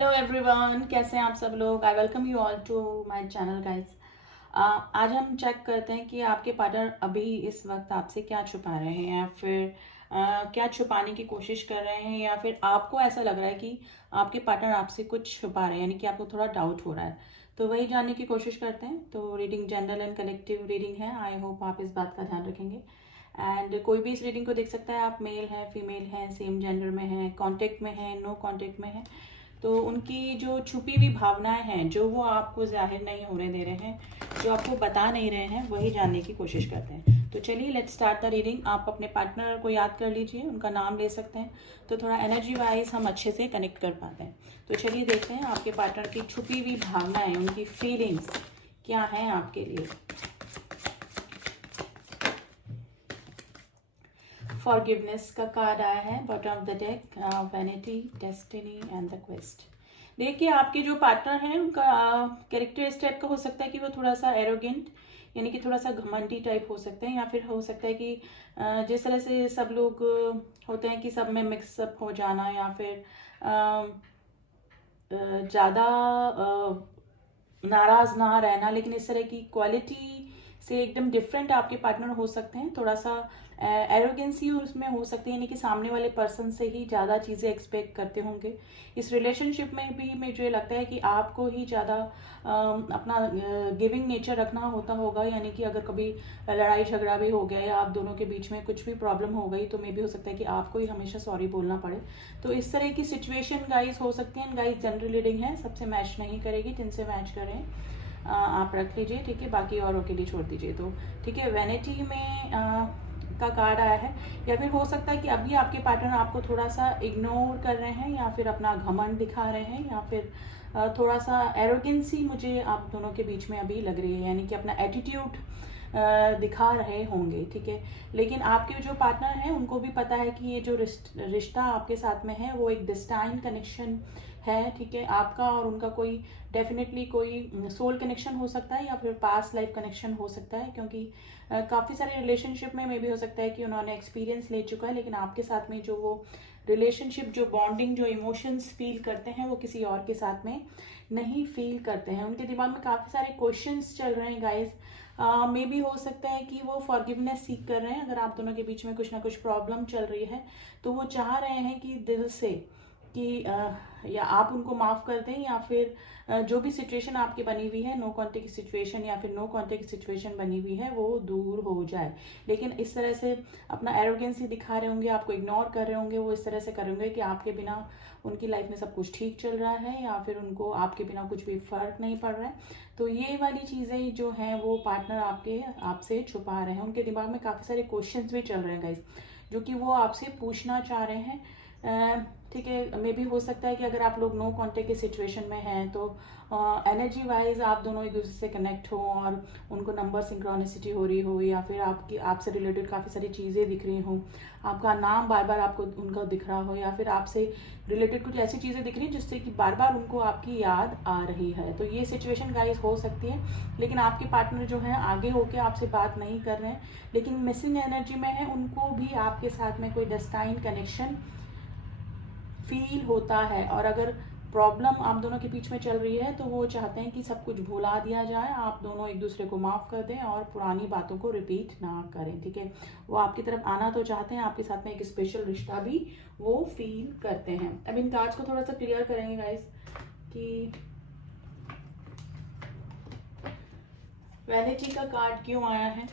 Hello everyone, कैसे हैं आप सब लोग। I welcome you all to my channel guys. आज हम चेक करते हैं कि आपके पार्टनर अभी इस वक्त आपसे क्या छुपा रहे हैं या फिर क्या छुपाने की कोशिश कर रहे हैं, या फिर आपको ऐसा लग रहा है कि आपके पार्टनर आपसे कुछ छुपा रहे हैं, यानी कि आपको थोड़ा डाउट हो रहा है। तो वही जानने की कोशिश करते हैं। तो reading general and collective reading है। आई होप आप इस बात का ध्यान रखेंगे। एंड कोई भी इस रीडिंग को देख सकता है। आप मेल हैं, फीमेल हैं, सेम जेंडर में हैं, कांटेक्ट में हैं, नो कांटेक्ट में हैं। तो उनकी जो छुपी हुई भावनाएं हैं, जो वो आपको जाहिर नहीं होने दे रहे हैं, जो आपको बता नहीं रहे हैं, वही जानने की कोशिश करते हैं। तो चलिए लेट्स स्टार्ट द रीडिंग। आप अपने पार्टनर को याद कर लीजिए, उनका नाम ले सकते हैं, तो थोड़ा एनर्जी वाइज हम अच्छे से कनेक्ट कर पाते हैं। तो चलिए देखते हैं आपके पार्टनर की छुपी हुई भावनाएं, उनकी फीलिंग्स क्या हैं आपके लिए। फॉरगिवनेस का कार्ड आया है, bottom of the deck, vanity, destiny and the quest. देखिए आपके जो पार्टनर हैं उनका कैरेक्टर इस टाइप का हो सकता है कि वो थोड़ा सा एरोगेंट, यानी कि थोड़ा सा घमंडी टाइप हो सकते हैं, या फिर हो सकता है कि जिस तरह से सब लोग होते हैं कि सब में मिक्सअप हो जाना, या फिर ज़्यादा नाराज ना रहना, लेकिन इस तरह की क्वालिटी से एकदम डिफरेंट आपके पार्टनर हो सकते हैं। थोड़ा सा एरोगेंसी उसमें हो सकती है, यानी कि सामने वाले पर्सन से ही ज़्यादा चीज़ें एक्सपेक्ट करते होंगे। इस रिलेशनशिप में भी मुझे लगता है कि आपको ही ज़्यादा अपना गिविंग नेचर रखना होता होगा, यानी कि अगर कभी लड़ाई झगड़ा भी हो गया या आप दोनों के बीच में कुछ भी प्रॉब्लम हो गई, तो मे भी हो सकता है कि आपको ही हमेशा सॉरी बोलना पड़े। तो इस तरह की सिचुएशन गाइस हो सकती है। गाइस जनरल रीडिंग है, सबसे मैच नहीं करेगी, जिनसे मैच करें आप रख लीजिए, ठीक है, बाकी औरों के लिए छोड़ दीजिए। तो ठीक है, वैनिटी में का कार्ड आया है, या फिर हो सकता है कि अभी आपके पार्टनर आपको थोड़ा सा इग्नोर कर रहे हैं, या फिर अपना घमंड दिखा रहे हैं, या फिर थोड़ा सा एरोगेंसी मुझे आप दोनों के बीच में अभी लग रही है, यानी कि अपना एटीट्यूड दिखा रहे होंगे, ठीक है। लेकिन आपके जो पार्टनर हैं उनको भी पता है कि ये जो रिश्ता आपके साथ में है वो एक डिस्टाइन कनेक्शन है, ठीक है। आपका और उनका कोई डेफिनेटली कोई सोल कनेक्शन हो सकता है, या फिर पास्ट लाइफ कनेक्शन हो सकता है, क्योंकि काफ़ी सारे रिलेशनशिप में भी हो सकता है कि उन्होंने एक्सपीरियंस ले चुका है, लेकिन आपके साथ में जो वो रिलेशनशिप, जो बॉन्डिंग, जो इमोशंस फील करते हैं, वो किसी और के साथ में नहीं फील करते हैं। उनके दिमाग में काफ़ी सारे क्वेश्चंस चल रहे हैं गाइज। मे भी हो सकता है कि वो फॉरगिवनेस सीख कर रहे हैं। अगर आप दोनों के बीच में कुछ ना कुछ प्रॉब्लम चल रही है, तो वो चाह रहे हैं कि दिल से कि या आप उनको माफ़ कर दें, या फिर जो भी सिचुएशन आपकी बनी हुई है, नो कांटेक्ट की सिचुएशन या फिर नो कांटेक्ट की सिचुएशन बनी हुई है, वो दूर हो जाए। लेकिन इस तरह से अपना एरोगेंसी दिखा रहे होंगे, आपको इग्नोर कर रहे होंगे, वो इस तरह से कर रहे होंगे कि आपके बिना उनकी लाइफ में सब कुछ ठीक चल रहा है, या फिर उनको आपके बिना कुछ भी फर्क नहीं पड़ रहा है। तो ये वाली चीज़ें जो हैं वो पार्टनर आपसे छुपा रहे हैं। उनके दिमाग में काफ़ी सारे क्वेश्चंस भी चल रहे हैं गाइज, जो कि वो आपसे पूछना चाह रहे हैं, ठीक है। मे भी हो सकता है कि अगर आप लोग नो कांटेक्ट की सिचुएशन में हैं, तो एनर्जी वाइज आप दोनों एक दूसरे से कनेक्ट हो, और उनको नंबर सिंक्रोनिसिटी हो रही हो, या फिर आपसे रिलेटेड काफ़ी सारी चीज़ें दिख रही हों, आपका नाम बार बार आपको उनका दिख रहा हो, या फिर आपसे रिलेटेड कुछ ऐसी चीज़ें दिख रही हैं जिससे कि बार बार उनको आपकी याद आ रही है। तो ये सिचुएशन गाइज हो सकती है। लेकिन आपके पार्टनर जो है आगे होके आपसे बात नहीं कर रहे हैं, लेकिन मिसिंग एनर्जी में है। उनको भी आपके साथ में कोई डेस्टाइन कनेक्शन फील होता है, और अगर प्रॉब्लम आप दोनों के बीच में चल रही है, तो वो चाहते हैं कि सब कुछ भुला दिया जाए, आप दोनों एक दूसरे को माफ़ कर दें और पुरानी बातों को रिपीट ना करें, ठीक है। वो आपकी तरफ आना तो चाहते हैं, आपके साथ में एक स्पेशल रिश्ता भी वो फील करते हैं। अब इन कार्ड्स को थोड़ा सा क्लियर करेंगे गाइस कि वैनिटी का कार्ड क्यों आया है।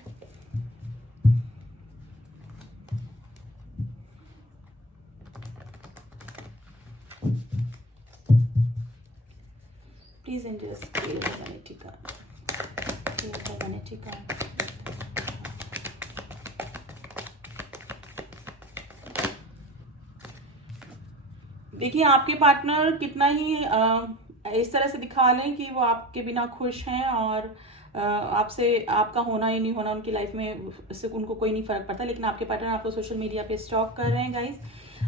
Please angels clear the vanity card, clear the vanity card. देखिए आपके पार्टनर कितना ही इस तरह से दिखा लें कि वो आपके बिना खुश हैं, और आपसे आपका होना या नहीं होना उनकी लाइफ में इससे उनको कोई नहीं फर्क पड़ता, लेकिन आपके पार्टनर आपको सोशल मीडिया पे स्टॉक कर रहे हैं गाइस।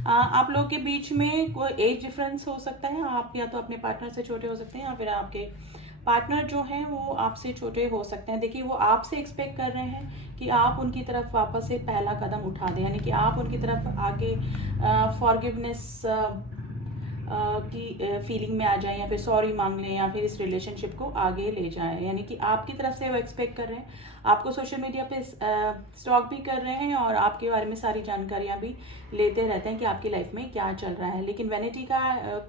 आप लोग के बीच में कोई एज डिफरेंस हो सकता है, आप या तो अपने पार्टनर से छोटे हो सकते हैं, या फिर आपके पार्टनर जो हैं वो आपसे छोटे हो सकते हैं। देखिए वो आपसे एक्सपेक्ट कर रहे हैं कि आप उनकी तरफ वापस से पहला कदम उठा दें, यानी कि आप उनकी तरफ आके फॉरगिवनेस की फीलिंग में आ जाएं या फिर सॉरी मांग लें या फिर इस रिलेशनशिप को आगे ले जाएं। यानी कि आपकी तरफ से वो एक्सपेक्ट कर रहे हैं, आपको सोशल मीडिया पे स्टॉक भी कर रहे हैं और आपके बारे में सारी जानकारियां भी लेते रहते हैं कि आपकी लाइफ में क्या चल रहा है। लेकिन वैनिटी का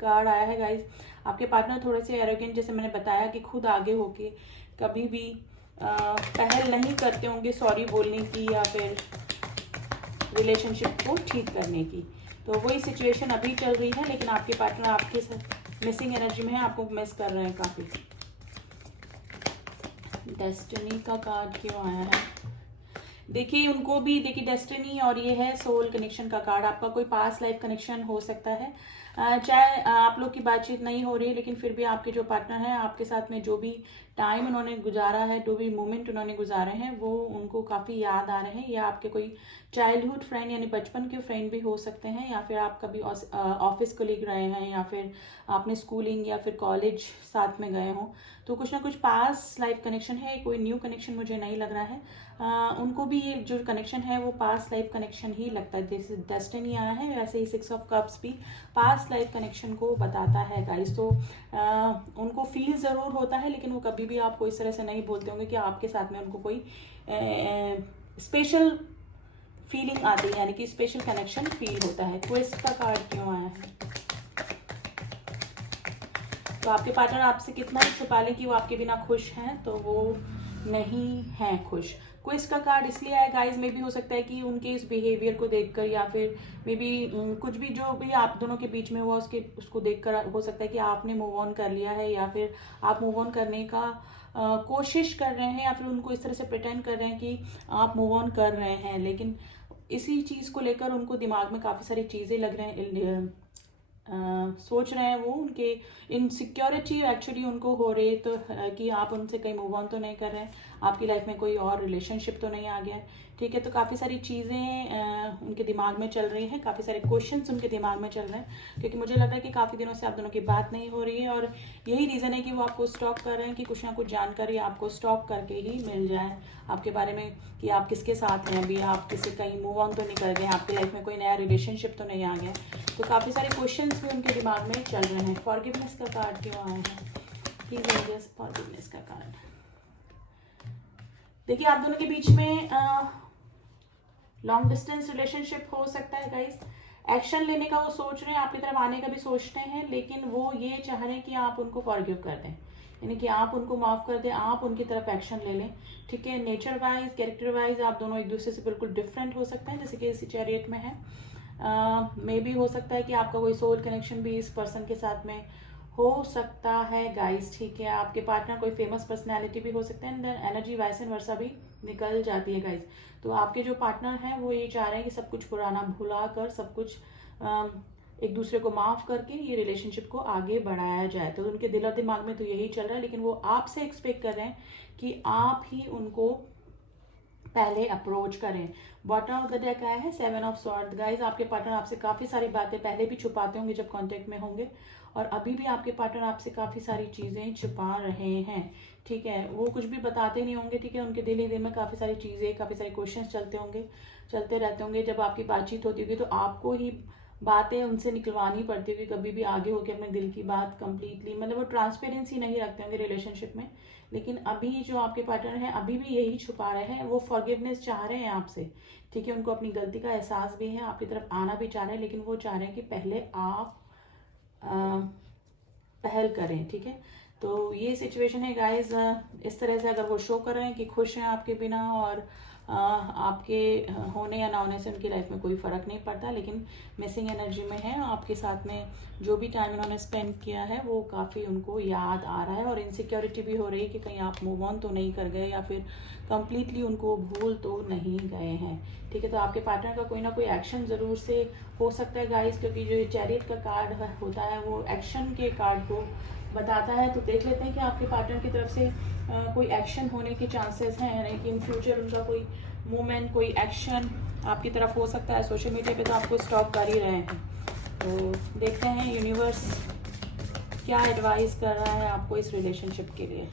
कार्ड आया है गाइज। आपके पार्टनर थोड़े से एरोगेंट, जैसे मैंने बताया कि खुद आगे होके कभी भी पहल नहीं करते होंगे सॉरी बोलने की या फिर रिलेशनशिप को ठीक करने की। तो वही सिचुएशन अभी चल रही है, लेकिन आपके पार्टनर आपके साथ मिसिंग एनर्जी में है, आपको मिस कर रहे हैं काफ़ी। डेस्टिनी का कार्ड क्यों आया है? देखिए उनको भी, देखिए डेस्टिनी और ये है सोल कनेक्शन का कार्ड। आपका कोई पास्ट लाइफ कनेक्शन हो सकता है, चाहे आप लोग की बातचीत नहीं हो रही है, लेकिन फिर भी आपके जो पार्टनर हैं आपके साथ में जो भी टाइम उन्होंने गुजारा है, जो भी मोमेंट उन्होंने गुजारे हैं वो उनको काफ़ी याद आ रहे हैं। या आपके कोई चाइल्डहुड फ्रेंड यानी बचपन के फ्रेंड भी हो सकते हैं, या फिर आप कभी ऑफिस कोलीग रहे हैं, या फिर आपने स्कूलिंग या फिर कॉलेज साथ में गए हों। तो कुछ ना कुछ पास्ट लाइफ कनेक्शन है, कोई न्यू कनेक्शन मुझे नहीं लग रहा है। उनको भी ये जो कनेक्शन है वो पास्ट लाइफ कनेक्शन ही लगता है। जैसे डेस्टिनी आया है वैसे ही 6 ऑफ कप्स भी पास्ट लाइफ कनेक्शन को बताता है गाइस। तो उनको फील ज़रूर होता है, लेकिन वो कभी भी आपको इस तरह से नहीं बोलते होंगे कि आपके साथ में उनको कोई स्पेशल फीलिंग आती है, यानी कि स्पेशल कनेक्शन फील होता है। क्वेस्ट का कार्ड क्यों आया है? तो आपके पार्टनर आपसे कितना भी छुपा ले कि वो आपके बिना खुश हैं, तो वो नहीं हैं खुश। क्विज का कार्ड इसलिए आया गाइस, मे भी हो सकता है कि उनके इस बिहेवियर को देखकर या फिर मे बी कुछ भी जो भी आप दोनों के बीच में हुआ उसको देखकर हो सकता है कि आपने मूव ऑन कर लिया है, या फिर आप मूव ऑन करने का कोशिश कर रहे हैं, या फिर उनको इस तरह से प्रिटेंड कर रहे हैं कि आप मूव ऑन कर रहे हैं। लेकिन इसी चीज़ को लेकर उनको दिमाग में काफ़ी सारी चीज़ें लग रहे हैं, सोच रहे हैं वो, उनके इनसिक्योरिटी एक्चुअली उनको हो रही है। तो कि आप उनसे कहीं मूव ऑन तो नहीं कर रहे हैं, आपकी लाइफ में कोई और रिलेशनशिप तो नहीं आ गया है, ठीक है। तो काफ़ी सारी चीज़ें उनके दिमाग में चल रही हैं, काफ़ी सारे क्वेश्चंस उनके दिमाग में चल रहे हैं, क्योंकि मुझे लग रहा है कि काफ़ी दिनों से आप दोनों की बात नहीं हो रही है, और यही रीज़न है कि वो आपको स्टॉक कर रहे हैं कि कुछ ना कुछ जानकारी आपको स्टॉक करके ही मिल जाए आपके बारे में, कि आप किसके साथ हैं अभी, आप किसी कहीं मूव ऑन तो नहीं कर गए, आपकी लाइफ में कोई नया रिलेशनशिप तो नहीं आ गया। तो काफ़ी सारे क्वेश्चंस भी उनके दिमाग में चल रहे हैं। फॉरगिवनेस का कार्ड क्यों आया है? प्लीज जस्ट फॉरगिवनेस का कार्ड। देखिए आप दोनों के बीच में लॉन्ग डिस्टेंस रिलेशनशिप हो सकता है गाइस। एक्शन लेने का वो सोच रहे हैं, आपकी तरफ आने का भी सोचते हैं, लेकिन वो ये चाह रहे हैं कि आप उनको फॉरगिव कर दें, यानी कि आप उनको माफ़ कर दें, आप उनकी तरफ एक्शन ले लें, ठीक है। नेचर वाइज, कैरेक्टर वाइज आप दोनों एक दूसरे से बिल्कुल डिफरेंट हो सकते हैं, जैसे कि इसी चैरियट में है। मे भी हो सकता है कि आपका कोई सोल कनेक्शन भी इस पर्सन के साथ में हो सकता है गाइस, ठीक है। आपके पार्टनर कोई फेमस पर्सनैलिटी भी हो सकते हैं, एनर्जी वाइस एंड वर्सा भी निकल जाती है गाइस। तो आपके जो पार्टनर हैं वो ये चाह रहे हैं कि सब कुछ पुराना भुला कर, सब कुछ एक दूसरे को माफ़ करके ये रिलेशनशिप को आगे बढ़ाया जाए। तो उनके दिल और दिमाग में तो यही चल रहा है, लेकिन वो आपसे एक्सपेक्ट कर रहे हैं कि आप ही उनको पहले अप्रोच करें। बॉटम ऑफ द डेक आया है 7 ऑफ स्वॉर्ड। गाइज आपके पार्टनर आपसे काफ़ी सारी बातें पहले भी छुपाते होंगे जब कांटेक्ट में होंगे, और अभी भी आपके पार्टनर आपसे काफ़ी सारी चीज़ें छुपा रहे हैं, ठीक है। वो कुछ भी बताते नहीं होंगे, ठीक है। उनके दिल ही दिल में काफ़ी सारी चीज़ें, काफ़ी सारे क्वेश्चन चलते रहते होंगे। जब आपकी बातचीत होती होगी तो आपको ही बातें उनसे निकलवानी पड़ती होगी, कभी भी आगे होकर अपने दिल की बात कंप्लीटली, मतलब वो ट्रांसपेरेंसी नहीं रखते होंगे रिलेशनशिप में। लेकिन अभी जो आपके पार्टनर हैं अभी भी यही छुपा रहे हैं, वो फॉरगिवनेस चाह रहे हैं आपसे, ठीक है। उनको अपनी गलती का एहसास भी है, आपकी तरफ आना भी चाह रहे हैं, लेकिन वो चाह रहे हैं कि पहले आप पहल करें, ठीक है। तो ये सिचुएशन है गाइज। इस तरह से अगर वो शो कर रहे हैं कि खुश हैं आपके बिना, और आपके होने या ना होने से उनकी लाइफ में कोई फ़र्क नहीं पड़ता, लेकिन मिसिंग एनर्जी में है, आपके साथ में जो भी टाइम उन्होंने स्पेंड किया है वो काफ़ी उनको याद आ रहा है, और इनसिक्योरिटी भी हो रही है कि कहीं आप मूव ऑन तो नहीं कर गए, या फिर कंप्लीटली उनको भूल तो नहीं गए हैं, ठीक है। तो आपके पार्टनर का कोई ना कोई एक्शन ज़रूर से हो सकता है गाइस, क्योंकि जो चैरियट का कार्ड होता है वो एक्शन के कार्ड को बताता है। तो देख लेते हैं कि आपके पार्टनर की तरफ से कोई एक्शन होने के चांसेस हैं, यानी कि इन फ्यूचर उनका कोई मूवमेंट, कोई एक्शन आपकी तरफ हो सकता है। सोशल मीडिया पे तो आपको स्टॉक कर ही रहे हैं, तो देखते हैं यूनिवर्स क्या एडवाइस कर रहा है आपको इस रिलेशनशिप के लिए।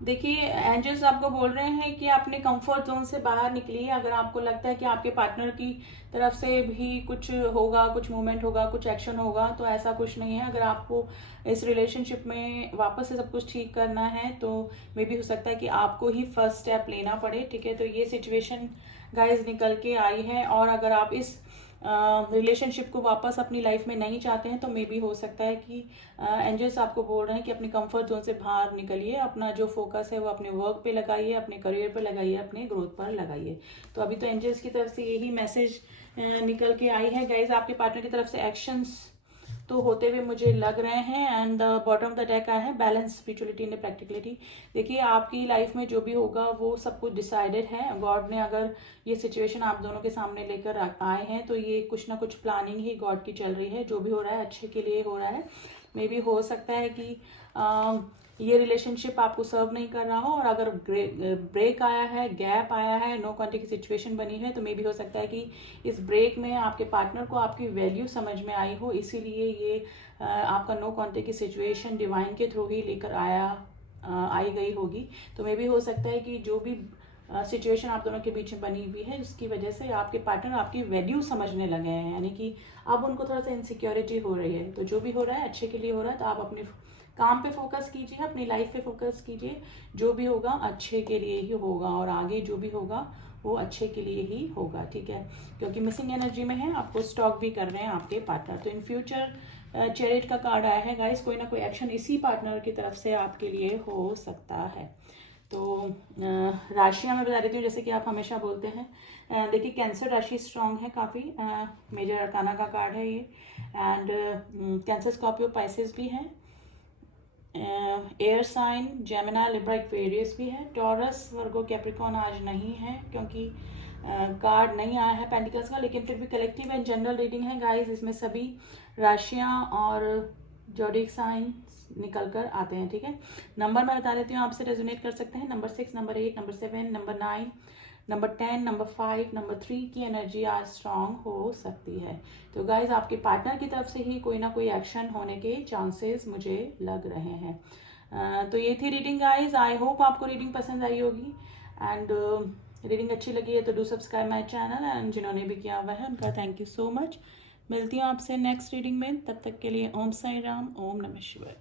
देखिए, एंजल्स आपको बोल रहे हैं कि अपने कंफर्ट जोन से बाहर निकलिए। अगर आपको लगता है कि आपके पार्टनर की तरफ से भी कुछ होगा, कुछ मूवमेंट होगा, कुछ एक्शन होगा, तो ऐसा कुछ नहीं है। अगर आपको इस रिलेशनशिप में वापस से सब कुछ ठीक करना है तो मे भी हो सकता है कि आपको ही फर्स्ट स्टेप लेना पड़े, ठीक है। तो ये सिचुएशन गाइस निकल के आई है। और अगर आप इस रिलेशनशिप को वापस अपनी लाइफ में नहीं चाहते हैं तो मे बी हो सकता है कि एंजल्स आपको बोल रहे हैं कि अपनी कंफर्ट जोन से बाहर निकलिए, अपना जो फोकस है वो अपने वर्क पे लगाइए, अपने करियर पे लगाइए, अपने ग्रोथ पर लगाइए। तो अभी तो एंजल्स की तरफ से यही मैसेज निकल के आई है गाइज। आपके पार्टनर की तरफ से एक्शंस तो होते हुए मुझे लग रहे हैं। And the bottom of the deck आया है बैलेंस, स्पिरिचुअलिटी एंड प्रैक्टिकलिटी। देखिए, आपकी लाइफ में जो भी होगा वो सब कुछ डिसाइडेड है। गॉड ने अगर ये सिचुएशन आप दोनों के सामने लेकर आए हैं तो ये कुछ ना कुछ प्लानिंग ही गॉड की चल रही है। जो भी हो रहा है अच्छे के लिए हो रहा है। मे बी हो सकता है कि ये रिलेशनशिप आपको सर्व नहीं कर रहा हो, और अगर ब्रेक आया है, गैप आया है, नो कॉन्टेक्ट की सिचुएशन बनी है, तो मे भी हो सकता है कि इस ब्रेक में आपके पार्टनर को आपकी वैल्यू समझ में आई हो, इसीलिए ये आपका नो कॉन्टेक्ट की सिचुएशन डिवाइन के थ्रू ही लेकर आई गई होगी। तो मे भी हो सकता है कि जो भी सिचुएशन आप दोनों के बीच में बनी हुई है उसकी वजह से आपके पार्टनर आपकी वैल्यू समझने लगे हैं, यानी कि अब उनको थोड़ा सा इनसिक्योरिटी हो रही है। तो जो भी हो रहा है अच्छे के लिए हो रहा है, तो आप अपने काम पे फोकस कीजिए, अपनी लाइफ पे फोकस कीजिए। जो भी होगा अच्छे के लिए ही होगा, और आगे जो भी होगा वो अच्छे के लिए ही होगा, ठीक है। क्योंकि मिसिंग एनर्जी में है, आपको स्टॉक भी कर रहे हैं आपके पार्टनर। तो इन फ्यूचर चैरिट का कार्ड आया है गाइस, कोई ना कोई एक्शन इसी पार्टनर की तरफ से आपके लिए हो सकता है। तो राशियाँ मैं बता देती हूँ, जैसे कि आप हमेशा बोलते हैं। देखिए, कैंसर राशि स्ट्रांग है काफ़ी, मेजर अरकाना का कार्ड है ये। एंड कैंसर, स्कॉर्पियो, पाइसेस भी है। एयर साइन जेमिना, लिब्रा, एक्वेरियस भी है। टॉरस, वर्गो, कैप्रिकॉन आज नहीं है क्योंकि कार्ड नहीं आया है पेंटिकल्स का, लेकिन फिर भी कलेक्टिव एंड जनरल रीडिंग है गाइस। इसमें सभी राशियां और जोडिक साइन निकल कर आते हैं, ठीक है। नंबर मैं बता देती हूँ, आपसे रेजोनेट कर सकते हैं। Number 6, number 8, number 7, number 9, number 10, number 5, number 3 की एनर्जी आज स्ट्रांग हो सकती है। तो गाइज, आपके पार्टनर की तरफ से ही कोई ना कोई एक्शन होने के चांसेस मुझे लग रहे हैं। तो ये थी रीडिंग गाइज। आई होप आपको रीडिंग पसंद आई होगी। एंड रीडिंग अच्छी लगी है तो do subscribe my channel, and जिन्होंने भी किया हुआ है उनका थैंक यू सो मच। मिलती हूँ आपसे नेक्स्ट रीडिंग में, तब तक के लिए ओम साई राम, ओम नमः शिवाय।